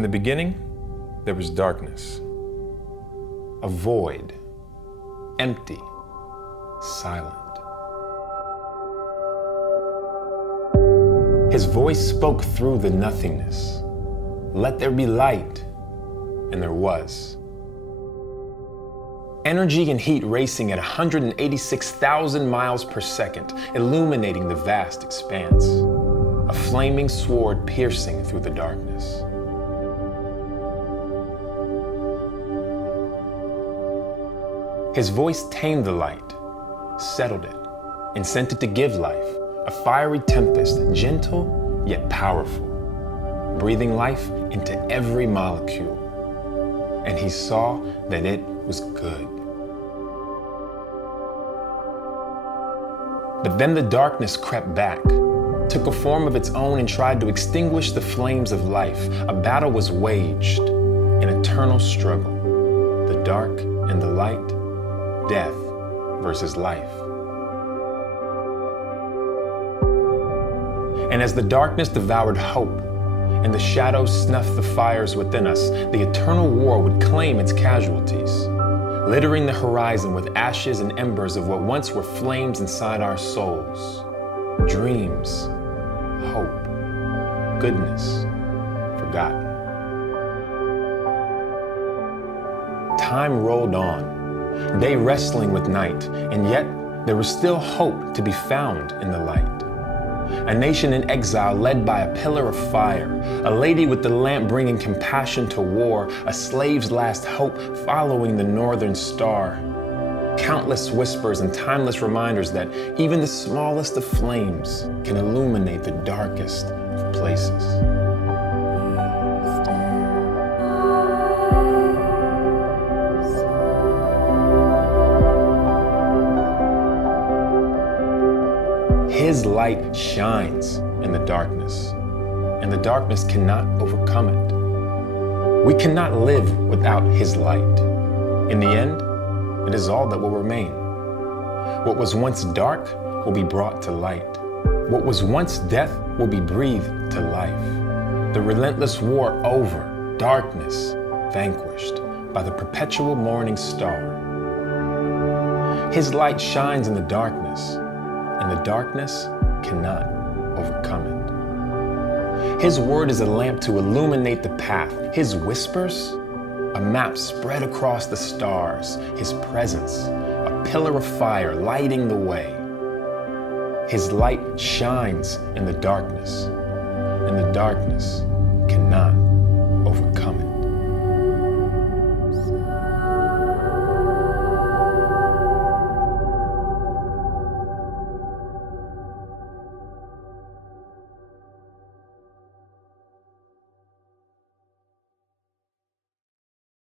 In the beginning, there was darkness, a void, empty, silent. His voice spoke through the nothingness. Let there be light, and there was. Energy and heat racing at 186,000 miles per second, illuminating the vast expanse. A flaming sword piercing through the darkness. His voice tamed the light, settled it, and sent it to give life, a fiery tempest, gentle yet powerful, breathing life into every molecule. And he saw that it was good. But then the darkness crept back, took a form of its own and tried to extinguish the flames of life. A battle was waged, an eternal struggle, the dark and the light, death versus life. And as the darkness devoured hope and the shadows snuffed the fires within us, the eternal war would claim its casualties, littering the horizon with ashes and embers of what once were flames inside our souls. Dreams, hope, goodness, forgotten. Time rolled on, day wrestling with night, and yet there was still hope to be found in the light. A nation in exile led by a pillar of fire, a lady with the lamp bringing compassion to war, a slave's last hope following the northern star. Countless whispers and timeless reminders that even the smallest of flames can illuminate the darkest of places. His light shines in the darkness, and the darkness cannot overcome it. We cannot live without his light. In the end, it is all that will remain. What was once dark will be brought to light. What was once death will be breathed to life. The relentless war over, darkness vanquished by the perpetual morning star. His light shines in the darkness, and the darkness cannot overcome it. His word is a lamp to illuminate the path. His whispers, a map spread across the stars. His presence, a pillar of fire lighting the way. His light shines in the darkness, and the darkness cannot